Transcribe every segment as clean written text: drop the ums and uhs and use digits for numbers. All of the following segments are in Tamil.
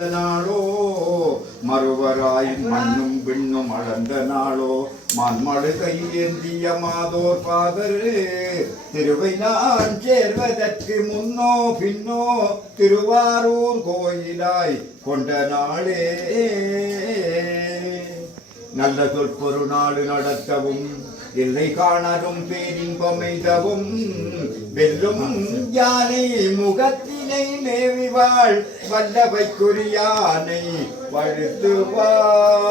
நாளோ மறுவராய் மண்ணும் விண்ணும் அளந்த நாளோ மண்மழு கையேந்திய மாதோர் பாதர் திருவை நான் சேர்வதற்கு முன்னோ பின்னோ திருவாரூர் கோயிலாய் கொண்ட நாளே நல்ல சொற்பொரு நாடு நடத்தவும் இல்லை காணரும் பேரின்பமைதவும் வெல்லும் யானை முகத்தினை மேவிவாள் வல்லவைக்குரியானை வழுத்துவாம்.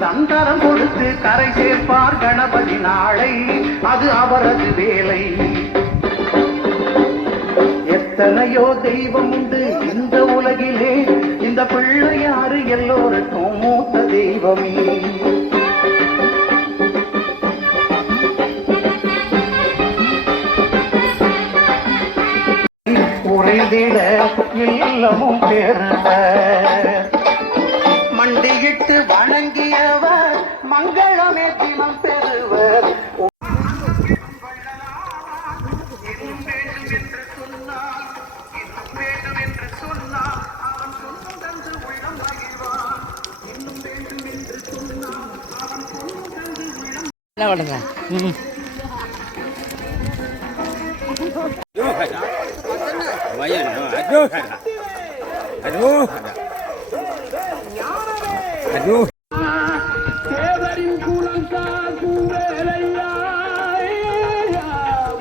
சந்தரம் கொடுத்து கரை சேர்ப்பார் கணபதி நாளை, அது அவரது வேலை. எத்தனையோ தெய்வம் உண்டு இந்த உலகிலே, இந்த பிள்ளையாறு எல்லோருக்கும் மூத்த தெய்வமே. உறைந்திட இல்லமும் பெருந்த மண்டியிட்டு வணங்கியவர் மங்களமே தினம் பெறுவர். தேவரின் கூலங்கா கூவேலையா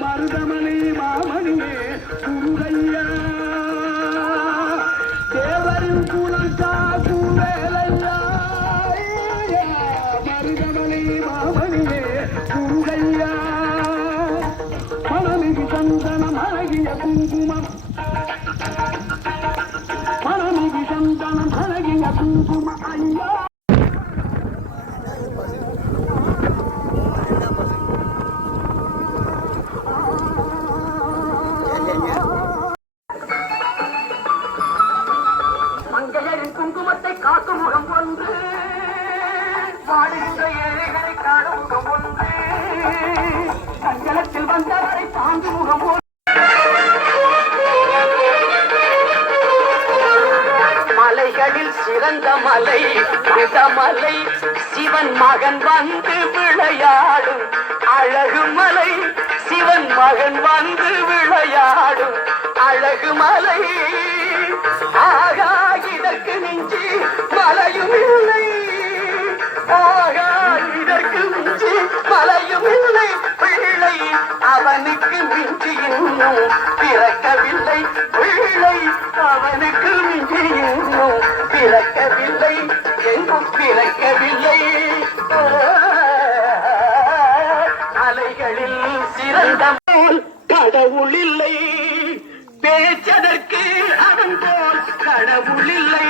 மருதமணி மாமணியே குருகையா. தேவரின் கூலங்கா கூவேலையா மருதமணி மாமணியே குருகையா. மணமிகு சந்தனம் அழகிய குங்குமம், மணமிகு சந்தனம் அழகிய குங்குமம் ஐயா. மங்கையரின் குங்குமத்தை காக்கும் முகம் ஒன்று, வாடுகின்ற ஏழைகளை காணும் முகம் ஒன்று, சஞ்சலத்தில் வந்தவரை தாங்கும் முகம் ஒன்று. மலைகளில் சிறந்த மலை மலை, சிவன் மகன் வந்து விளையாடும் அழகு மலை, சிவன் மகன் வந்து விளையாடும் அழகு மலை. ஆகா இதற்கு மிஞ்சி மலையும் இல்லை, ஆகா இதற்கு மிஞ்சி மலையும் இல்லை. பிள்ளை அவனுக்கு மிஞ்சி இன்னும் பிறக்கவில்லை, பிள்ளை அவனுக்கு மிஞ்சி இன்னும் பிறக்கவில்லை, எங்கும் பிறக்கவில்லை. அலைகளில் சிறந்த போல் கடவுள் இல்லை, பேச்சதற்கு அவன் போல் கடவுள் இல்லை.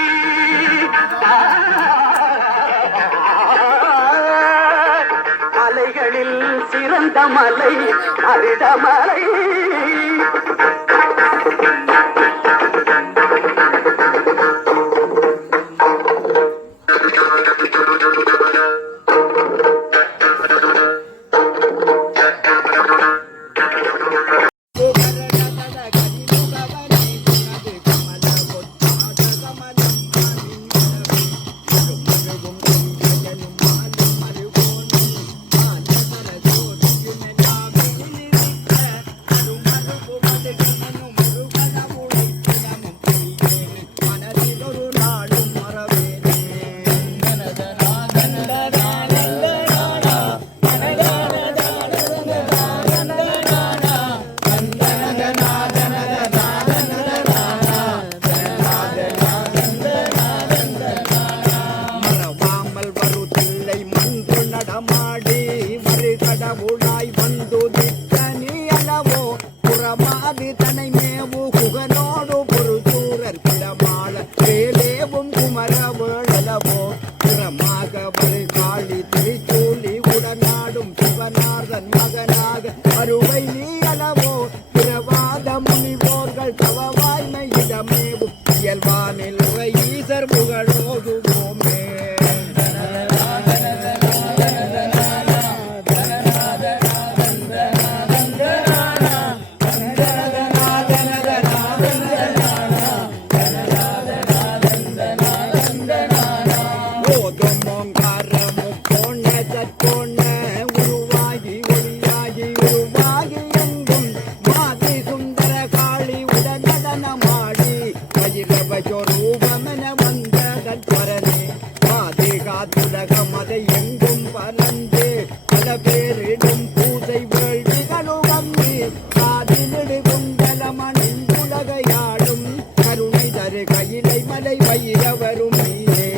மலைகளில் சிறந்த மலை மருதமலை. மேவும் குமரவேளவோ திறமாக காளி திருச்சூலி உடனாடும் சிவனார்தன் மகனாக அருவை நீ அளவோ பிறவாத முனிவோர்கள் தவவாய்மை இடமேவும் இயல்பானில் ஈசர் புகழோதுவோமே அதை எங்கும் பலந்து பல பேரிடும் பூசை வேள்விகளும் காதிலிடு குண்டலமணின் உலகையாடும் கருணை தரு கையிலை மலை வயிறவரும் நீரே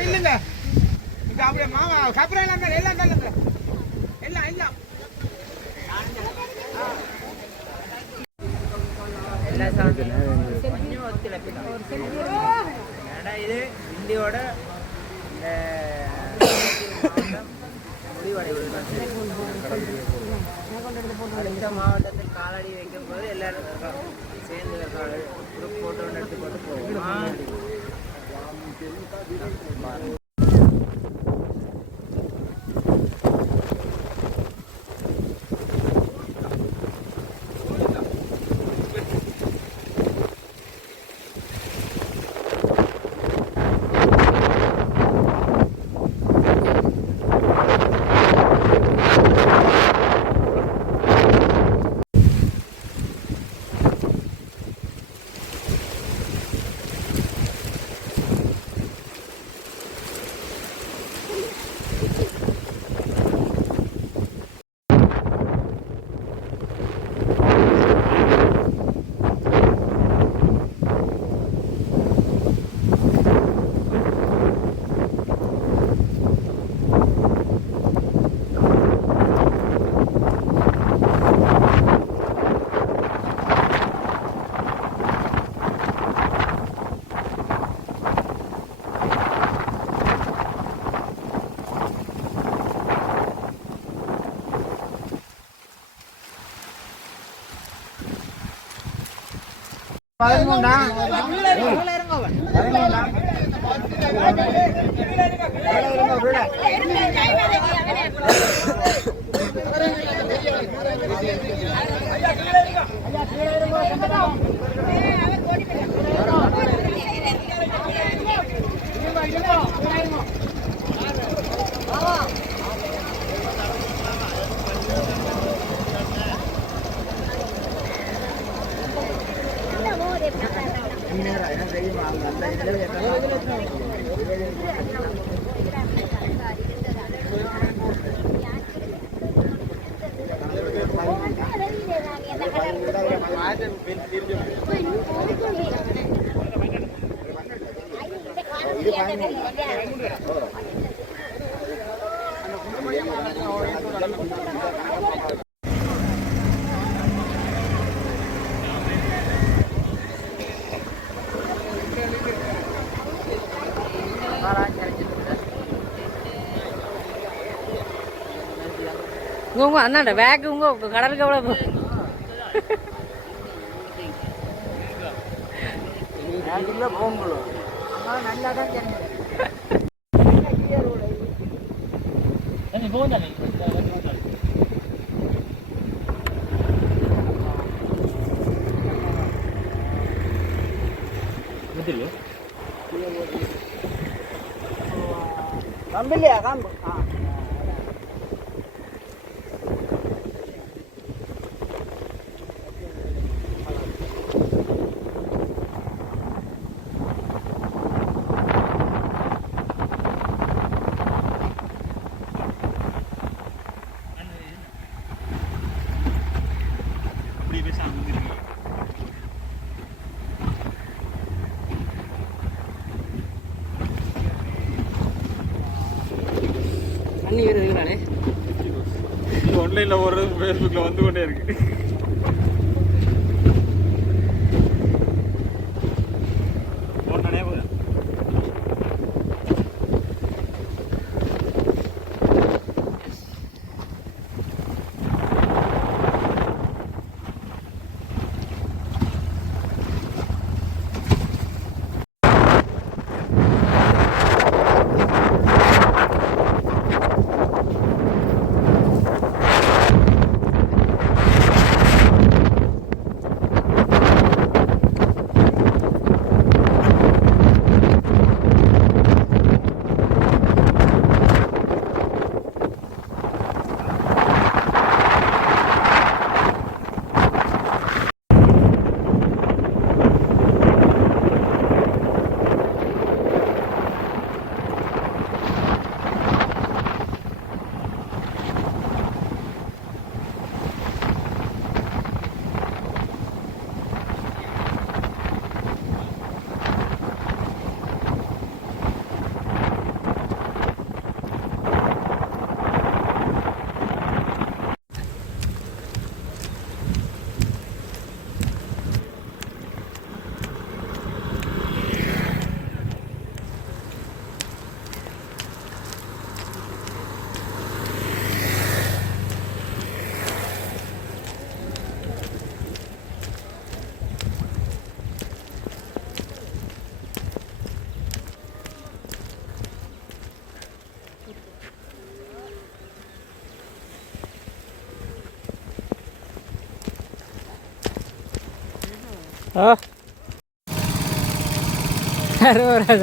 இல்லைங்க இங்க அப்படியே மாமா கப்புறம் எல்லாம் எல்லாம் எல்லாம் எல்லாம் இது இந்தியோட அடுத்த மாவட்டத்தில் காலடி வைக்கும் போது எல்லாரும் சேர்ந்து குரூப் போட்டோ எடுத்து போட்டு போவோம். உங்க அண்ணாண்ட பேக் உங்க கடலுக்கு எவ்வளோ நல்லா தான் கம்பில்லையா காம்பு தண்ணி வேறு இருக்கிறானே ஆன்லைன்ல ஒரு ஃபேஸ்புக்ல வந்து கொண்டே இருக்கு. ஓ அரோரா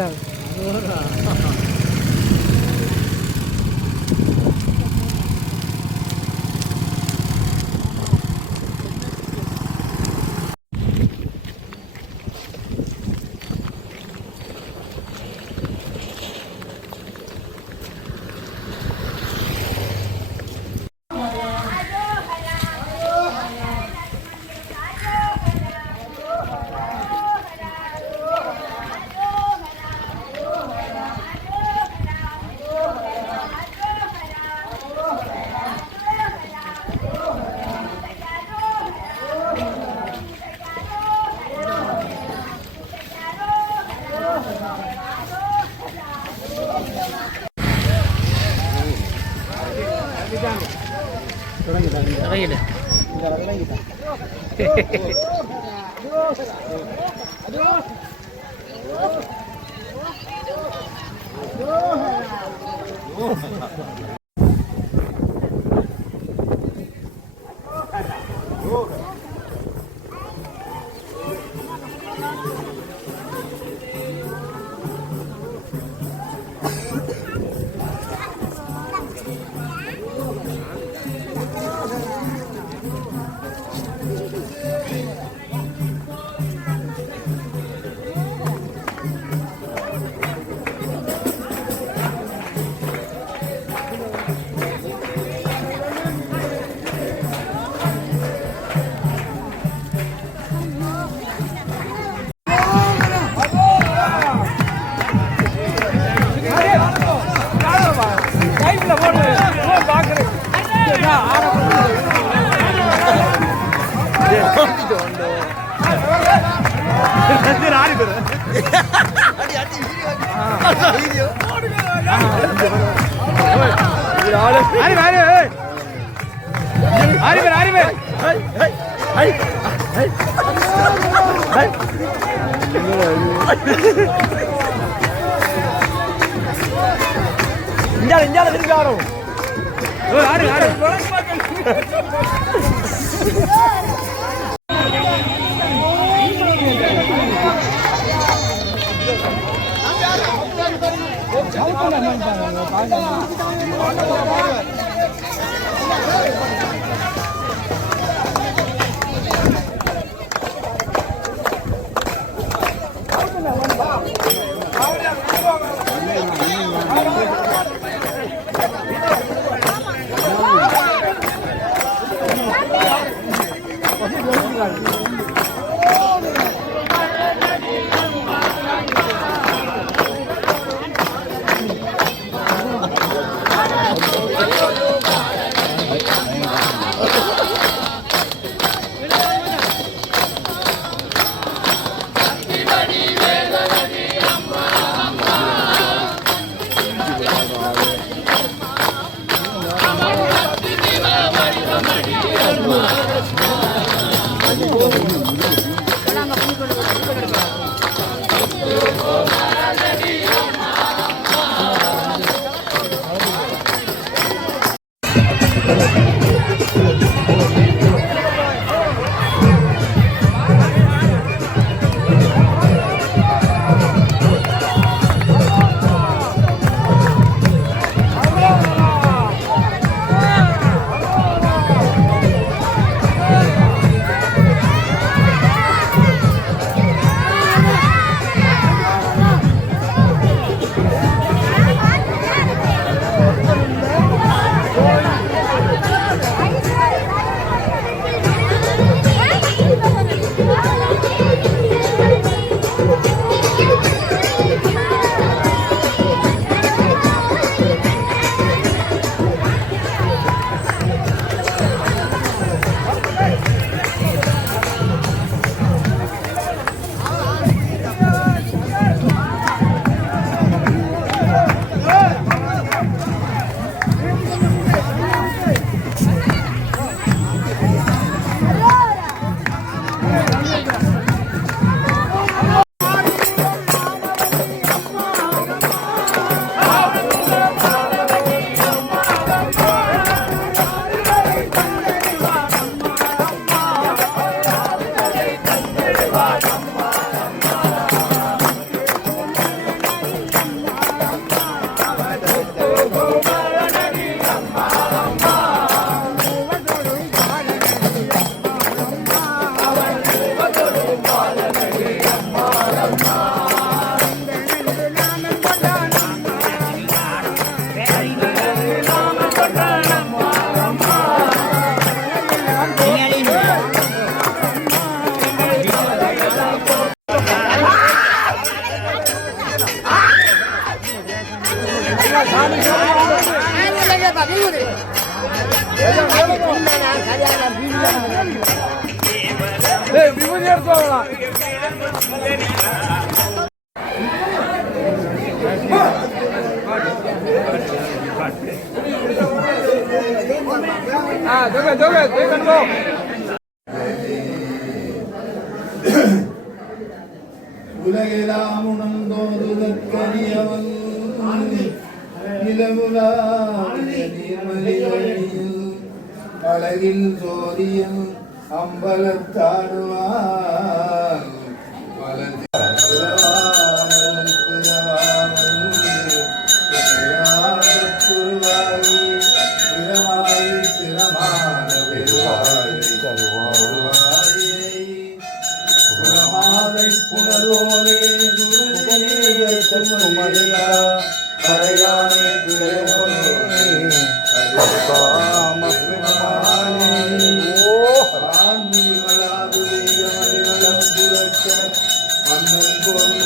தொடங்கிடு இந்தியாவில் திருப்பி வரும் ஏய் விபூதி எடுத்துவாங்களா ஜோக ஜோக ஜோக உலகெல்லாம் உணர்ந்தோதுதற்கரியவன் நிலவுலாவிய நீர்மலிகளில் அழகில் சோரியன் அம்பலத்தாடுவான் புனரோனே கரையானே அண்ணன் போல்